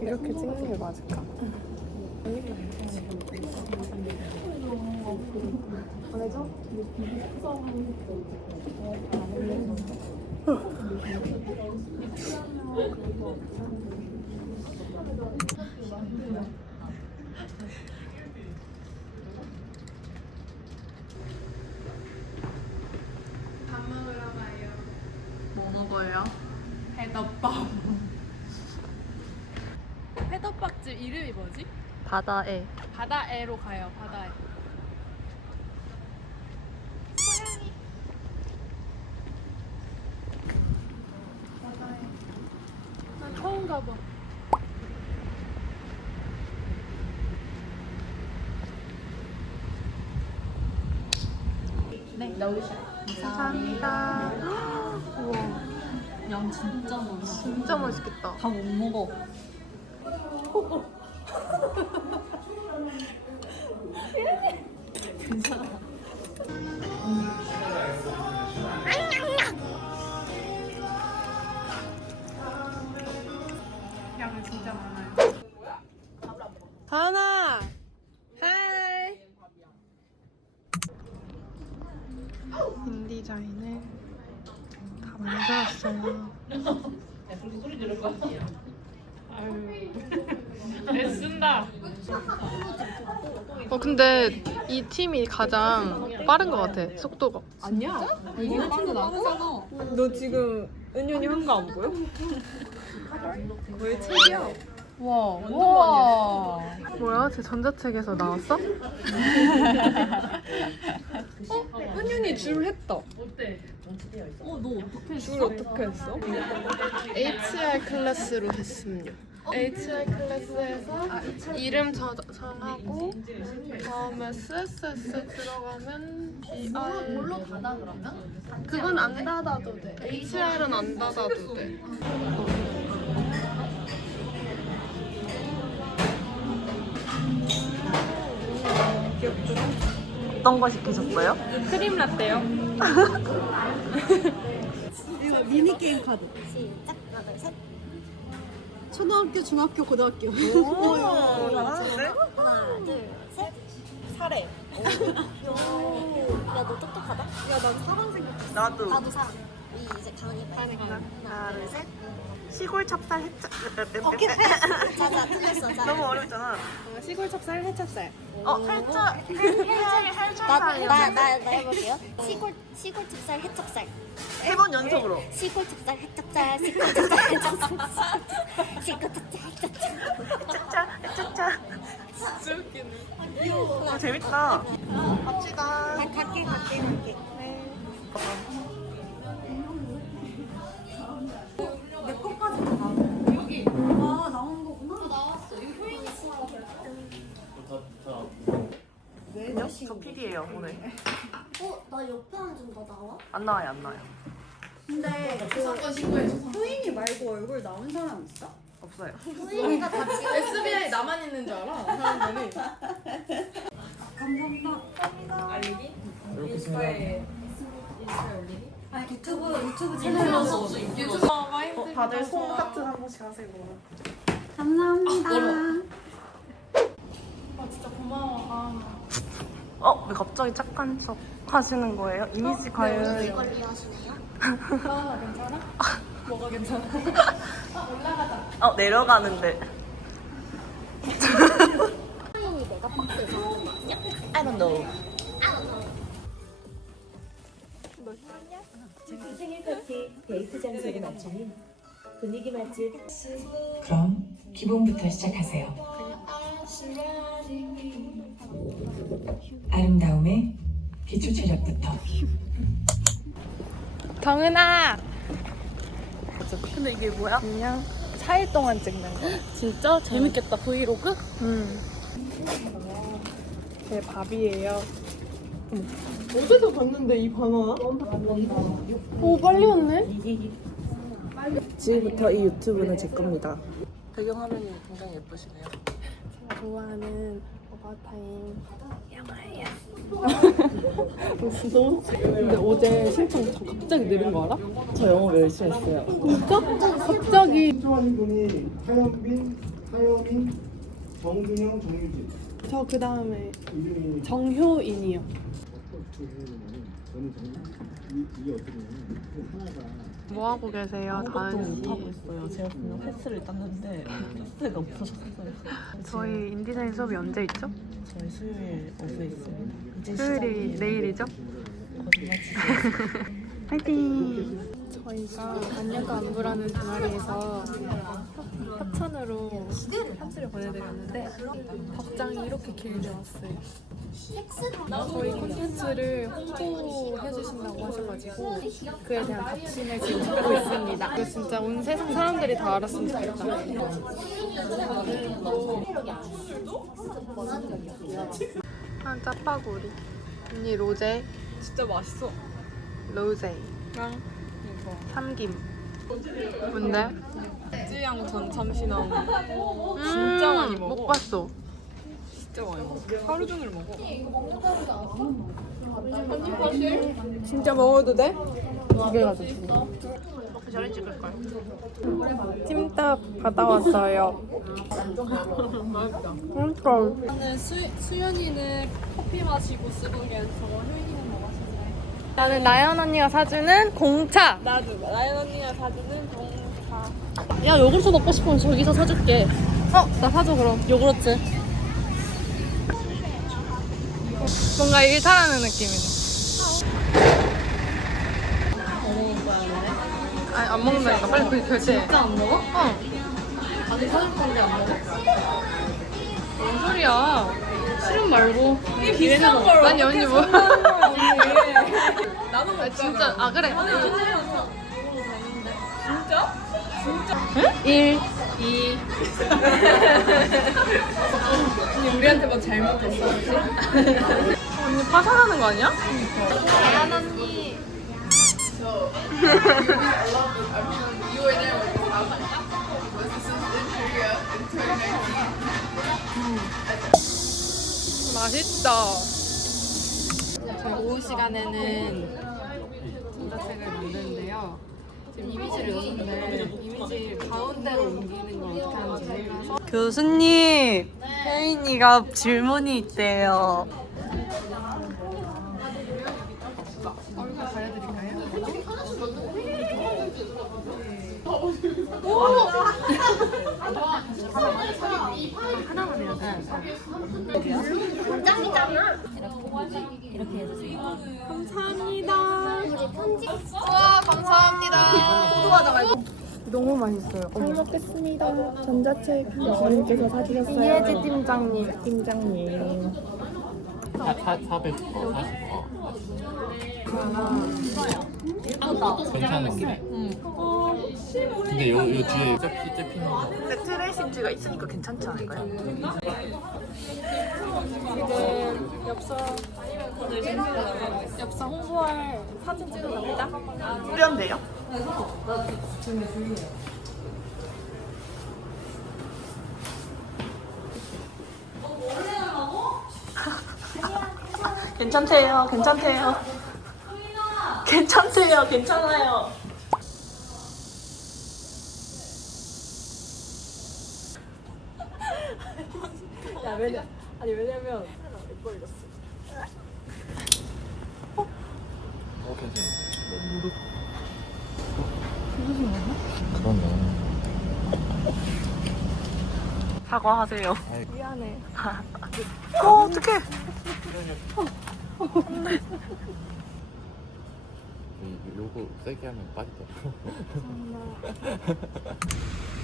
이렇게 찍는 게 맞을까? 밥 먹으러 가요. 뭐 먹어요? 회덮밥. 회덮밥집 이름이 뭐지? 바다에. 바다에로 가요. 바다에. 바다에. 난 처음 가봐. 감사합니다. 우와, 양 진짜 많아. 진짜 맛있겠다. 다 못 먹어. 진짜 많아요. 다은아! 하이! 인디자인을 다 만들었어요. 애쓴다. 어, 근데 이 팀이 가장 빠른 것 같아, 속도가. 아니야. 진짜 나잖아. 너 지금 은연이 한거안 보여? 왜 책이야? 와, 와. 뭐야? 제 전자책에서 나왔어? 은연이 줄 했다. 어, 너 어떻게 줄 어떻게 했어? HR 클래스로 했습니다. HR 클래스에서 이름 저장하고 다음에 CSS 들어가면 BR 뭘로 받아 그러면? 그건 안 닫아도 돼. HR은 안 닫아도 돼. 어떤 거 시키셨어요? 크림 라떼요. 이거 미니 게임 카드. 시작. 하나, 둘, 셋. 초등학교, 중학교, 고등학교. 오, 잘하는데? 하나, 둘, 셋. 사래. 야, 너 똑똑하다. 야, 난 사람 생겼어. 나도. 나도 사람. 이 이제 가은이 가은이 가. 하나. 시골 찹쌀 했자. 오케이. 자, 자, 틀렸어. 자. 너무 어렵잖아. 시골 찹쌀, 해찹쌀. 어, 살짝. 살짝. 나, 해볼게요. 시골, 시골 찹쌀, 해찹쌀. 세번 연속으로. 시골 찹쌀, 해찹쌀. 시골 찹쌀, 해찹쌀. 시골 찹쌀, 해찹쌀. 짜짜, 짜짜. 진짜 웃기네. 어, 재밌다. 갑시다. 가- 갈게, 갈게, 갈게. 내 거까지 다 나온 여기. 아, 나온 거구나. 나왔어. 이거 효인이 씨가 왜 저 PD예요 오늘. 어? 나 옆에 앉은 거 나와? 안 나와요, 안 나와요. 근데 그 효인이 말고 얼굴 나온 사람 있어? 없어요. 효인이가 다 지금 SBI 나만 있는 줄 알아, 사람들이. 감사합니다. 알리기? 인스타에 인스타에 올리기? 아 유튜브 유튜브 채널에서 유튜브 많이 어, 다들 손 하트 한 번씩 하세요. 감사합니다. 아 진짜 고마워 아. 어, 왜 갑자기 착한 척 하시는 거예요? 이미지 과연. 관리 하시네요. 아 괜찮아? 뭐가 괜찮아? 아 올라가자 어, 내려가는데. 효인이 내가 박스에서 I don't know. 생일 파티 데이트 장소를 맞추니 분위기 맛집 그럼 기본부터 시작하세요. 아름다움의 기초 체력부터. 정은아 근데 이게 뭐야? 그냥 4일 동안 찍는 거 진짜? 재밌겠다 브이로그? 음. 제 밥이에요 어제도 봤는데 이 바나나? 오 빨리 왔네. 지금부터 이 유튜브는 제 겁니다. 배경화면이 굉장히 예쁘시네요. 제가 좋아하는 어바타임 야마야. 너무 근데 어제 실전 갑자기 느린 거 알아? 저 영어 열심히 했어요. 진짜? 갑자기 좋아하는 분이 타영빈, 타영인, 정준영, 정유진 저 그 다음에 정효인이요. 저는 정 이게 어떻게 그 하나가 뭐 하고 계세요, 다은 씨? 있어요. 제가 분명 패스를 땄는데 패스가 없어졌어요. 저희 인디자인 수업이 언제 있죠? 저희 수요일 오후에 있습니다. 이제 수요일이 내일이죠? 화이팅! 저희가 안녕과 안부라는 동아리에서 협찬으로 편지를 보내드렸는데 답장이 이렇게 길게 왔어요. 저희 콘텐츠를 홍보해주신다고 하셔가지고 그에 대한 답신을 지금 받고 있습니다. 이거 진짜 온 세상 사람들이 다 알았으면 좋겠다. 한 짜파구리. 언니 로제. 진짜 맛있어. 로제랑 이거 삼김. 뭔데? 쯔양 전 참시 나온 진짜 많이 먹어. 못 봤어. 진짜 많이 먹어. 하루 종일 먹어. 진짜 먹어도 돼? 저리 찍을 걸. 찜닭 받아왔어요. 저는 수, 수연이는 커피 마시고 쓰고 게 저거 효인이는 뭐 마시지? 나는 나연 언니가 사주는 공차. 나도 라연 언니가 사주는 동차. 야 요구르트 먹고 싶으면 저기서 사줄게. 어, 나 사줘 그럼. 요구르트. 뭔가 일탈하는 느낌이네. 아니 안 먹는다니까 빨리 그 결제. 진짜 안 먹어? 어. 아니 사줄 건데 안 먹어? 뭔 소리야? 싫음 말고. 이 비싼 걸. 아니 언니 뭐? 나도 아, 진짜 아 그래. 진짜? 응? 1, 2. 언니 우리한테 뭐 잘못했어? 언니 파산하는 거 아니야? 맛있다. 저희 오후 시간에는 전자책을 만드는데요. 지금 이미지를 였는데 이미지 가운데로 옮기는 걸 어떻게 하는지 몰라서 교수님, 혜인이가 질문이 있대요. 얼굴 가려드릴까요? 너무 맛있어요. 잘 먹겠습니다. 전자책 교수님께서 사주셨어요. 이혜지 팀장님. 팀장님. 400, 40거. 괜찮은 게. 근데 요, 요 뒤에 cep, cep히는 거. 근데 트레이싱지가 있으니까 괜찮지 않을까요? 지금 엽서 엽서 홍보할 사진 찍으러 갑니다. 뿌렸는데요? 괜찮대요, 괜찮대요. 괜찮대요, 괜찮아요. 어, 괜찮아. 그러네. 사과하세요. 미안해. 어, 어떡해. 이 요거 세게 하면 빠지죠. 거기에서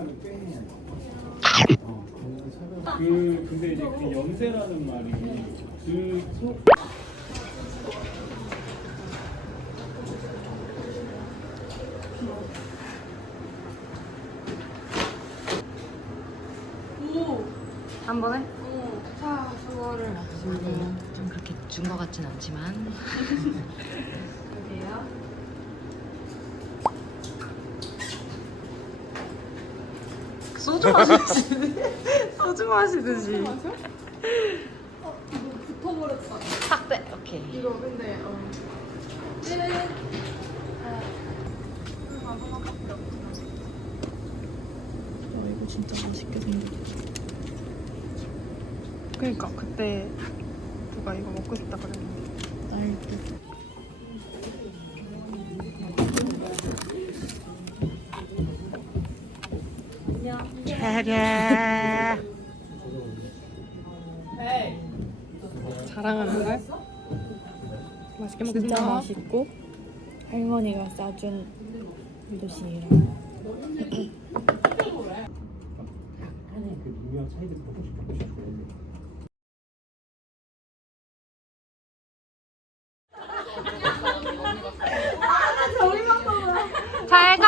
시간을 빼야 어, 그 근데 이제 그 연세라는 말이 그 소... 한 번에? 응. 자, 그거를. 음, 좀 그렇게 준 것 같진 않지만. 소주 마시듯이. 소주 마시듯이. 붙어버렸다. 탁대. 오케이. 이거 근데 어. 이거 진짜 맛있게 생겼다. 그니까 그때 누가 이거 먹고 싶다 그랬는데 딸기. 자랑하는 걸? 맛있게 먹겠습니다. 진짜 맛있고 할머니가 싸준 도시락. 그 미묘한 차이들 보고 싶어 보셨어요. 잘 가.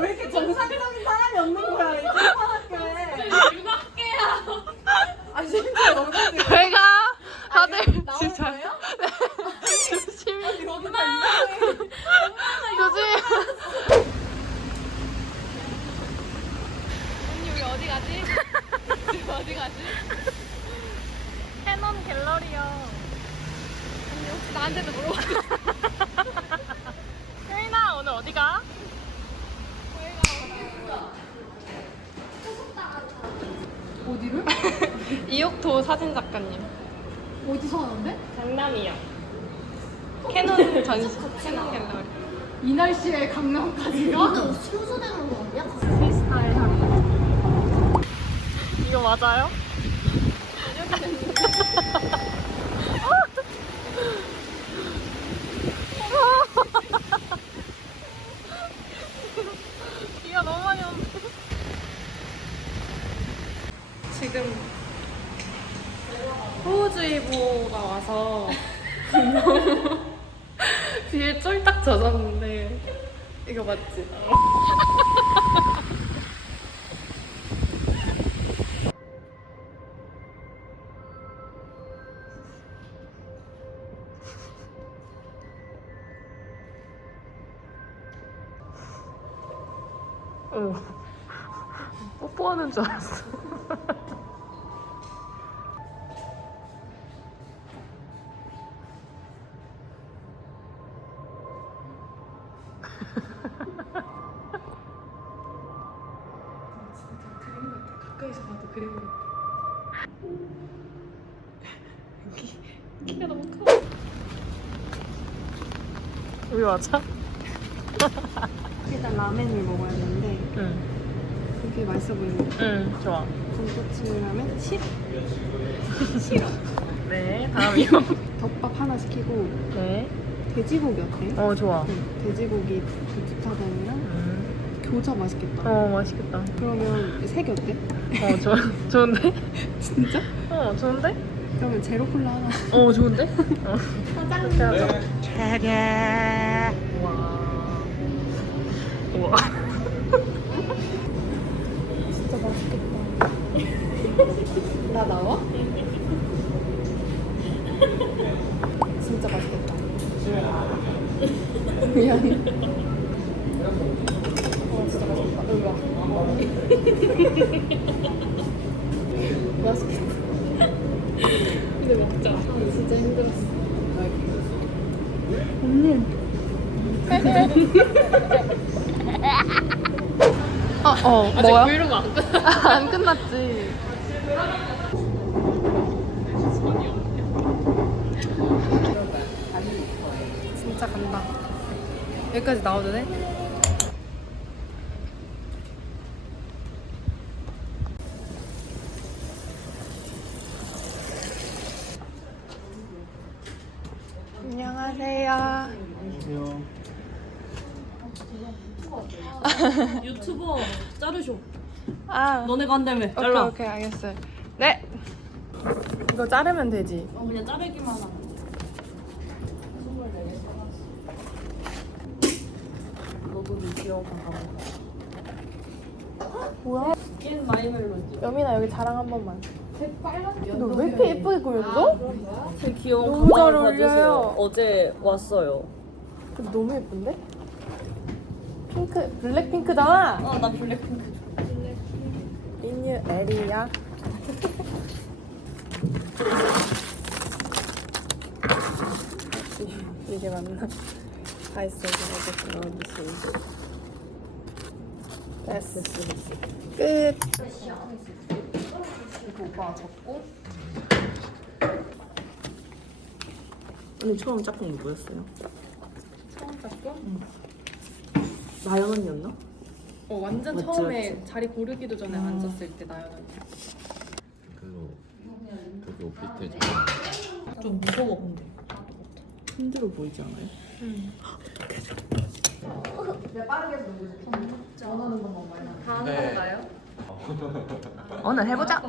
왜 이렇게 정상적인 사람이 없는 거야 이 학교에 잘 가. 다들 집 잘. 조심히. 조심히. 캐논 갤러리요. 나한테도 물어봐. 혜인아 오늘 어디 가? 어디를? 사진 작가님. 어디서 하는데? 강남이요. 캐논 전시 캐논 갤러리. 이 날씨에 강남까지가? 프리스타일 하는. 이거 맞아요? 비가 너무 많이 오는데. 지금 호우주의보가 와서 비에 쫄딱 젖었는데 이거 맞지? 어. 뽀뽀하는 줄 알았어. 우리 맞아? 일단 라멘을 먹어야 되는데 응. 그게 맛있어 보이는 응, 좋아. 돈코츠 라멘 10 네, 다음이요. 덮밥 하나 시키고 네. 돼지고기 어때? 어, 좋아. 응, 돼지고기 그 두타단이랑 음. 교자 맛있겠다 어, 맛있겠다. 그러면 세개 어때? 어, 좋아. 좋은데? 진짜? 어, 좋은데? 그러면 제로 콜라 하나 어, 좋은데? 어. 그렇게 하 맛있겠다 나 나와? 진짜 맛있겠다 미안해 어 진짜 맛있겠다 여기 와 맛있겠다 이제 먹자. 진짜 힘들었어 어, 어, 아직 뭐야? 브이로그 안 끝. 안 끝났지. 진짜 간다. 여기까지 나와도 돼? 안녕하세요. 안녕하세요. 유튜버 자르쇼 아, 너네가 한다며 오케이, 오케이, 알겠어요. 네. 이거 자르면 되지. 어 그냥 자르기만 하면 너도 귀여워 봐봐 여민아 여기 자랑 한 번만. 너 왜 이렇게 예쁘게 꾸몄어? 제 귀여운 너무 잘 어울려요. 어제 왔어요. 근데 너무 예쁜데? 핑크 블랙핑크잖아. 어, 나 블랙핑크. 인유 에리야. 이게 맞나? 다 했어 이제 넣어주시. 됐어. 끝. 언니 처음 짝꿍 누구였어요? 처음 짝꿍? 나연 언니였나? 어 완전 맞지, 처음에 맞지. 자리 고르기도 전에 앉았을 때 나연 언니. 그거 그게 오피트 잘. 좀 무서워 근데. 힘들어 보이지 않아요? 네. 오늘 해보자.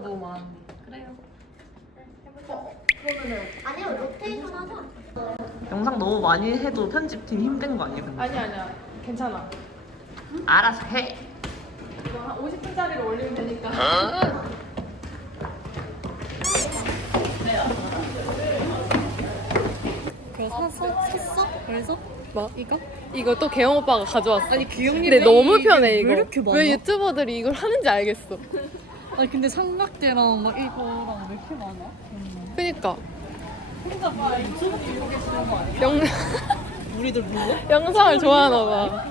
아니요 로테이션 하자. 영상 너무 많이 해도 편집팀 힘든 거 아니에요? 근데? 아니 아니야 괜찮아. 알아서 해. 이거 한 50분짜리로 올리면 되니까. 그거 샀어? 샀어? 그래서? 뭐 이거? 이거 또 개영 오빠가 가져왔어. 아니 귀염이 근데 너무 편해 이거. 왜 이렇게 많아? 왜 유튜버들이 이걸 하는지 알겠어. 아니 근데 삼각대랑 막 이거랑 왜 이렇게 많아? 그니까. 영 우리들 누구? 영상을 좋아하나 봐.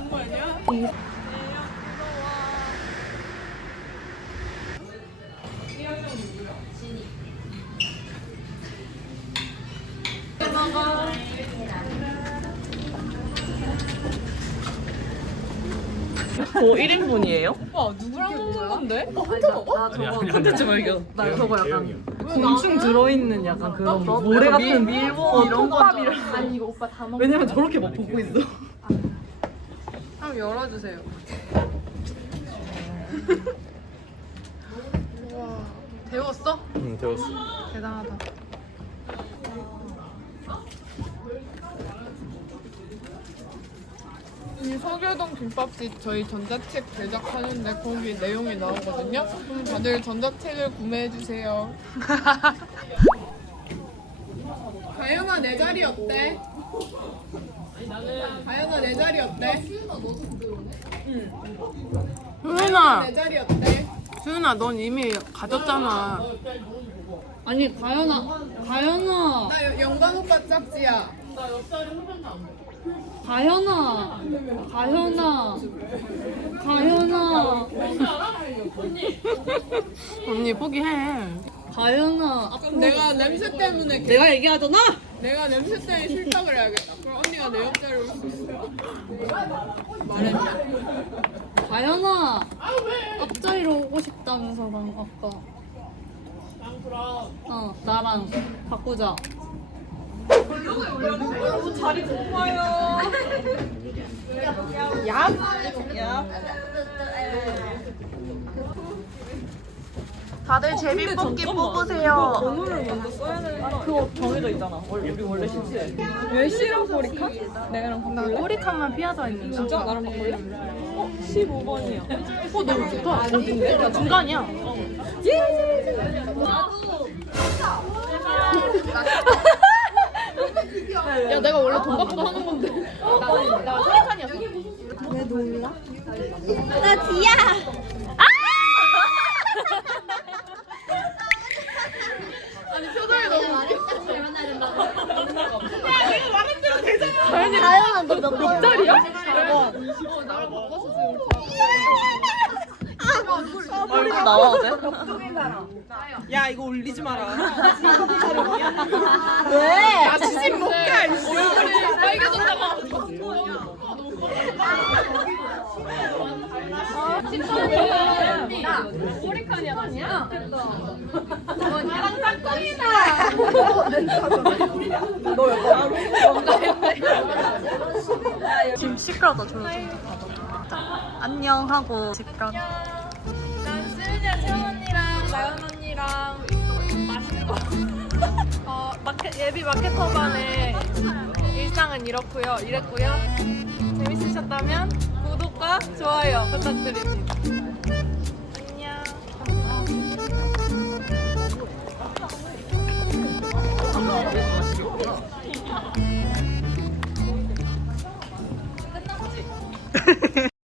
뭐 1인분이에요? 오빠 누구랑 먹는 건데? 아니 아니 컨텐츠 발견. 나 저거 약간. 곤충 들어있는 약간 그런 모래 같은 밀보 이런 거. 아니 이거 오빠 다 먹. 왜냐면 저렇게 막 보고 있어. 한번 열어주세요. 와 데웠어? 응 되었어. 대단하다. 이 서교동 김밥집 저희 전자책 제작하는데 거기 내용이 나오거든요. 그럼 다들 전자책을 구매해 주세요. 가연아 내 자리 어때? 가연아 내 자리 어때? 수윤아, 내 자리 어때? 수윤아, 넌 이미 가졌잖아. 아니 가연아 가연아 나 여- 영광 오빠 짝지야. 가연아 가연아 가연아 언니 포기해. 가연아 내가 냄새 때문에 개- 내가 얘기하잖아. 내가 냄새 때문에 실격을 해야겠다. 그럼 언니가 내 옆자리에 올수 있어. 말했냐? 가연아 앞자리로 오고 싶다면서 난 아까 어 나랑 바꾸자 다들 제비 뽑기 뽑으세요. 번호를 먼저 써야 되는 거. 그거 정해져 있잖아. 원래 우리 원래 실수해. 왜 씨랑 보리카? 내가랑 나 바꿀래? 꼬리칸만 피하자 했는데. 진짜 나랑 바꿀래? 어 15번이야. 어, 너무 좋다. 어딘데? 나 중간이야. 야 내가 원래 돈 받고 하는 건데. 나 꼬리칸이었어. 나 뒤야 아니 표정이 너무 웃겨. 가연아 너몇 번이야? 어 나랑 바꿔서 지금. 얼굴 나와도 돼? 야 이거 올리지 마라. 아 지금 못 가. 얼굴이 빨개졌다가. 지금 시끄러다, 졸라 좀. 안녕 하고 집 가. 난 수윤이랑 채원 언니랑 나연 언니 팬이랑 맛있는 거. 어, 마켓, 예비 마케터반의 일상은 이렇고요 이랬고요. 재밌으셨다면 구독과 좋아요 부탁드립니다.